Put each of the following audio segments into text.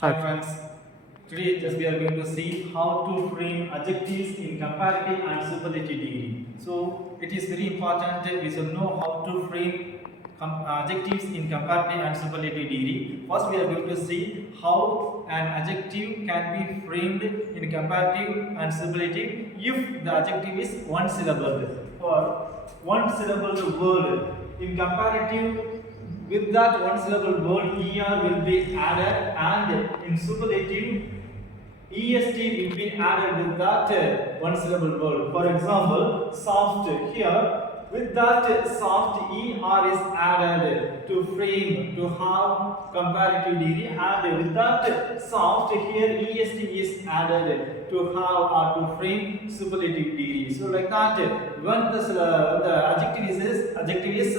Hi friends, today just we are going to see how to frame adjectives in comparative and superlative degree. So it is very important that we should know how to frame adjectives in comparative and superlative degree. First we are going to see how an adjective can be framed in comparative and superlative if the adjective is one syllable. For one syllable word in comparative, with that one syllable word, er will be added, and in superlative, est will be added with that one syllable word. For example, soft here, with that soft er is added to frame, to have comparative degree, and with that soft here est is added to have or to frame superlative degree. So like that, when the adjective is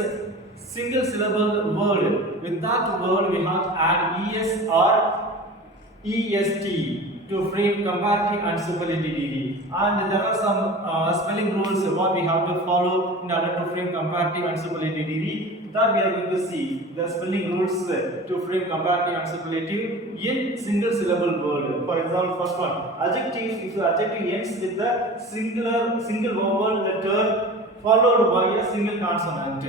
single syllable word, with that word we have to add es or est to frame comparative and superlative degree. And there are some spelling rules what we have to follow in order to frame comparative and superlative degree. That we are going to see the spelling rules to frame comparative and superlative in single syllable word. For example, first one, adjective. If the adjective ends with the single vowel letter followed by a single consonant.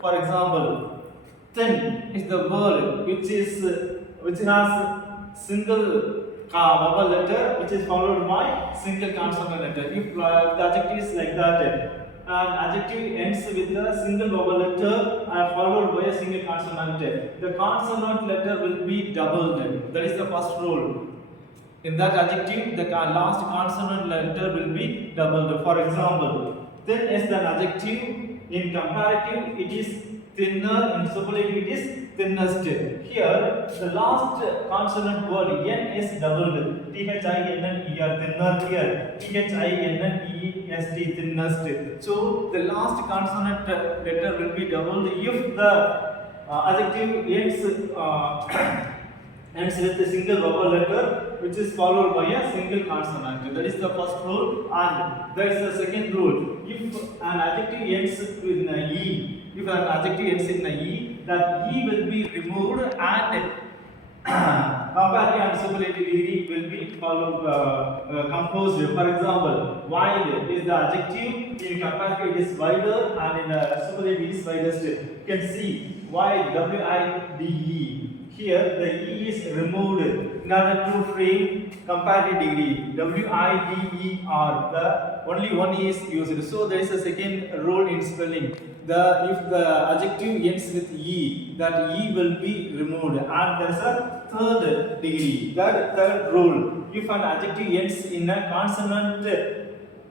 For example, thin is the word which has single vowel letter which is followed by single consonant letter. If the adjective is like that, an adjective ends with a single vowel letter and followed by a single consonant, the consonant letter will be doubled. That is the first rule. In that adjective, the last consonant letter will be doubled. For example, thin is an adjective. In comparative, it is thinner. In superlative, it is thinnest. Here, the last consonant word n is doubled. T-H-I-N-N-E-R, thinner. Here, T-H-I-N-N-E-S-T, thinnest. So, the last consonant letter will be doubled if the adjective ends with a single vowel letter which is followed by a single consonant. That is the first rule, and there is the second rule. If an adjective ends with an e, if an adjective ends in an e, that e will be removed and comparative and superlative degree will be composed. For example, wide is the adjective. In comparative, it is wider, and in superlative, it is widest. You can see wide, W-I-D-E. Here, the E is removed in order to frame comparative degree. W-I-D-E-R. The only one E is used. So there is a second rule in spelling. If the adjective ends with E, that E will be removed. And there is a third degree. That third rule. If an adjective ends in a consonant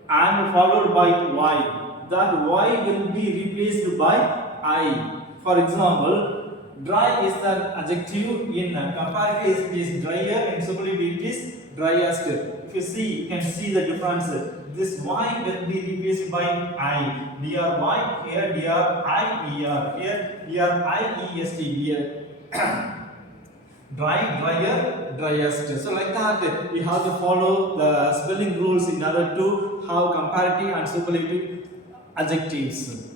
and followed by Y, that Y will be replaced by I. For example, dry is the adjective. In comparative, it is drier. In superlative, it is driest. If you see, you can see the difference. This y will be replaced by I. Dry here, dry here, driest. Here, dry, drier, driest. So like that, we have to follow the spelling rules in order to have comparative and superlative adjectives.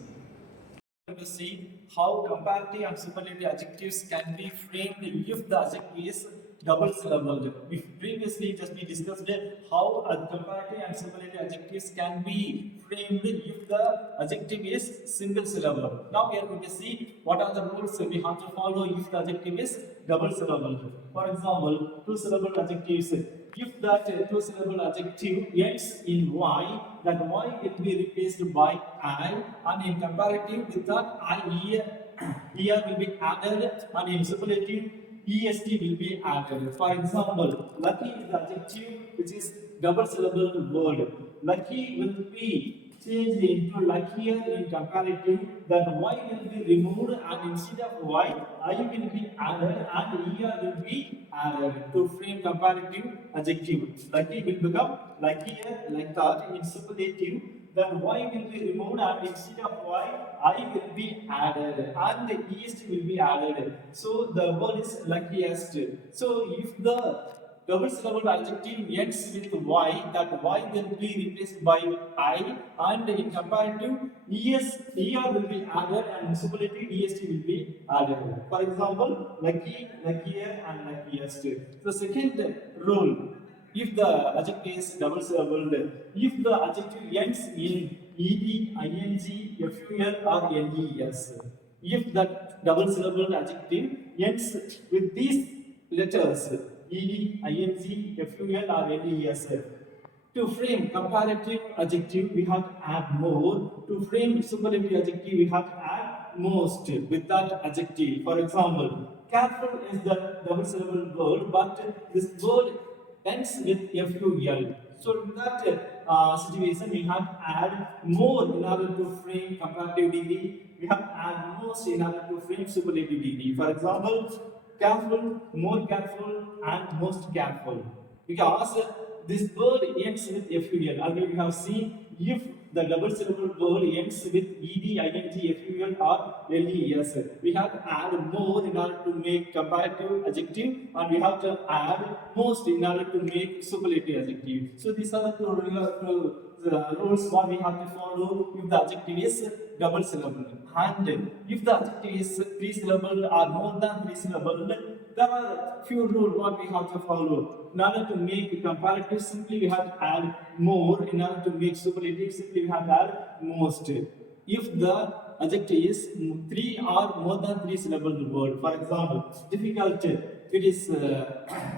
To see how comparative and superlative adjectives can be framed if the adjective is double syllabled. We previously just we discussed how comparative and superlative adjectives can be framed if the adjective is single syllable. Now we are going to see what are the rules we have to follow if the adjective is double syllabled. For example, two syllable adjectives. If that two-syllable adjective ends in y, that y will be replaced by I, and in comparative with that er will be added, and in superlative est will be added. For example, lucky is the adjective which is double syllable word. Lucky will be changed into luckier in comparative, that y will be removed, and instead of y, I will be added and er will be added to frame comparative adjective. Lucky will become luckier like that. In superlative, then y will be removed, and instead of y, I will be added and est will be added. So the word is luckiest. So if the double syllable adjective ends with y, that y will be replaced by I, and in comparative es, er will be added and in superlative est will be added. For example, lucky, luckier and luckiest. The second rule, if the adjective is double syllabled, if the adjective ends in ed, ing, ful or les, if the double syllabled adjective ends with these letters ed, ing, ful or les, to frame comparative adjective, we have to add more. To frame superlative adjective, we have to add most with that adjective. For example, careful is the double syllable word, but this word ends with ful. So in that situation, we have to add more in order to frame comparative degree. We have to add most in order to frame superlative degree. For example, careful, more careful, and most careful. Because this word ends with ful. Already we have seen, if the double syllable word ends with ed, ing, ful or les, we have to add more in order to make comparative adjective, and we have to add most in order to make superlative adjective. So these are the two rules what we have to follow if the adjective is double syllable. And if the adjective is three syllable or more than three syllable, there are few rules what we have to follow. In order to make comparative, simply we have to add more. In order to make superlative, simply we have to add most. If the adjective is three or more than three syllable word, for example, difficult, it is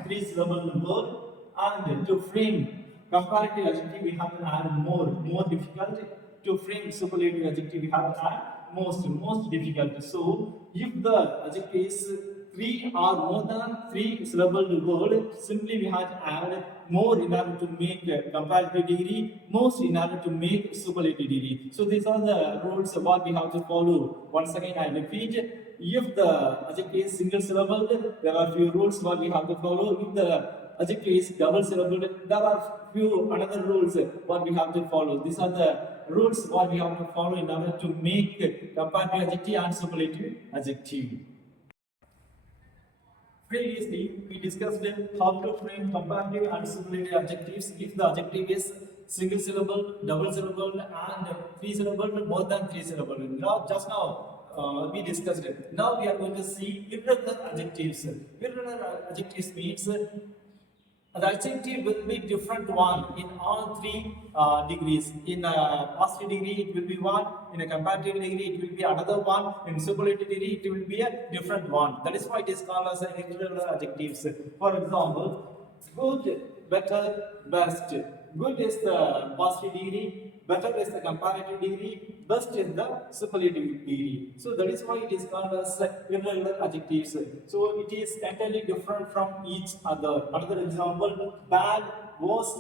three syllable word, and to frame comparative adjective, we have to add more difficult. To frame superlative adjective, we have to add most difficult. So if the adjective is three or more than three syllable word, simply we have to add more in order to make comparative degree, most in order to make superlative degree. So these are the rules what we have to follow. Once again I repeat, if the adjective is single syllable, there are few rules what we have to follow. If the adjective is double syllable, there are few another rules what we have to follow. These are the rules what we have to follow in order to make comparative adjective and superlative adjective. Previously, we discussed how to frame comparative and superlative adjectives if the adjective is single syllable, double syllable, and three syllable, more than three syllable. Just now, we discussed it. Now we are going to see irregular adjectives. Irregular adjectives means the adjective will be different one in all three degrees. In a positive degree, it will be one. In a comparative degree, it will be another one. In superlative degree, it will be a different one. That is why it is called as irregular adjectives. For example, good, better, best. Good is the positive degree, better is the comparative degree, best is the superlative degree. So that is why it is called as irregular adjectives. So it is entirely different from each other. Another example, bad, worst.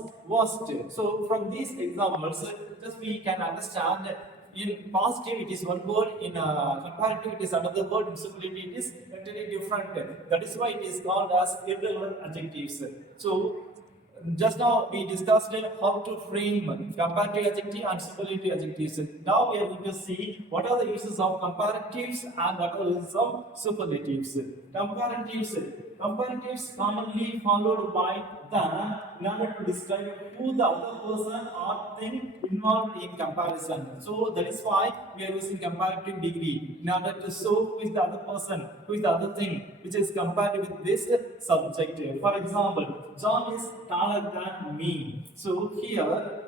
So from these examples, just we can understand, in positive it is one word, in comparative it is another word, in superlative it is entirely different. That is why it is called as irregular adjectives. So just now we discussed how to frame comparative adjective and superlative adjectives. Now we are going to see what are the uses of comparatives and what are the uses of superlatives. Comparatives commonly followed by the in order to describe who the other person or thing involved in comparison. So that is why we are using comparative degree in order to show who is the other person, who is the other thing which is compared with this subject. For example, John is taller than me. So here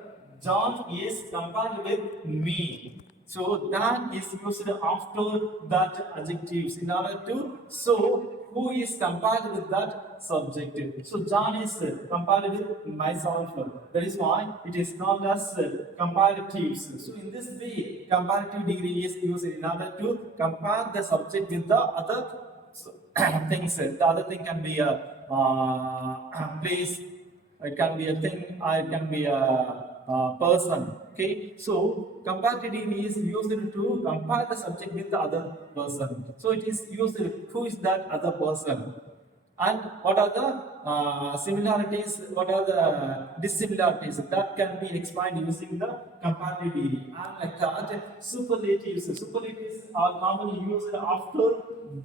John is compared with me. So that is used after that adjectives in order to show who is compared with that subject. So John is compared with myself. That is why it is called as comparatives. So in this way, comparative degree is used in order to compare the subject with the other things. The other thing can be a place, it can be a thing, or it can be a person. Okay, so comparative degree is used to compare the subject with the other person. So it is used, who is that other person, and what are the similarities, what are the dissimilarities, that can be explained using the comparative degree. And like that, superlatives are commonly used after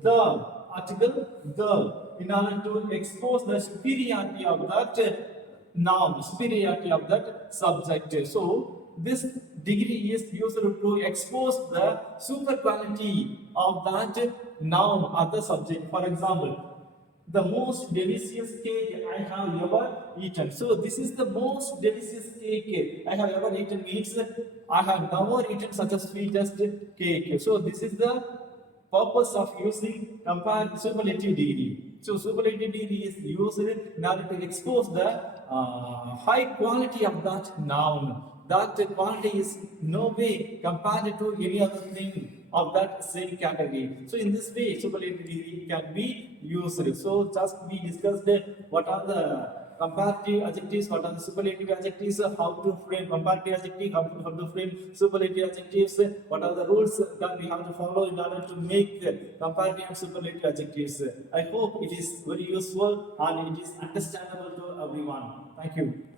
the article the in order to expose the superiority of that noun, superiority of that subject. So this degree is used to expose the super quality of that noun or the subject. For example, the most delicious cake I have ever eaten. So this is the most delicious cake I have ever eaten means I have never eaten such a sweetest cake. So this is the purpose of using superlative degree. So superlative degree is used in order to expose the high quality of that noun. That quality is no way compared to any other thing of that same category. So in this way, superlative degree can be used. So just we discussed what are the comparative adjectives, what are the superlative adjectives, how to frame comparative adjective, how to frame superlative adjectives, what are the rules that we have to follow in order to make comparative and superlative adjectives. I hope it is very useful and it is understandable to everyone. Thank you.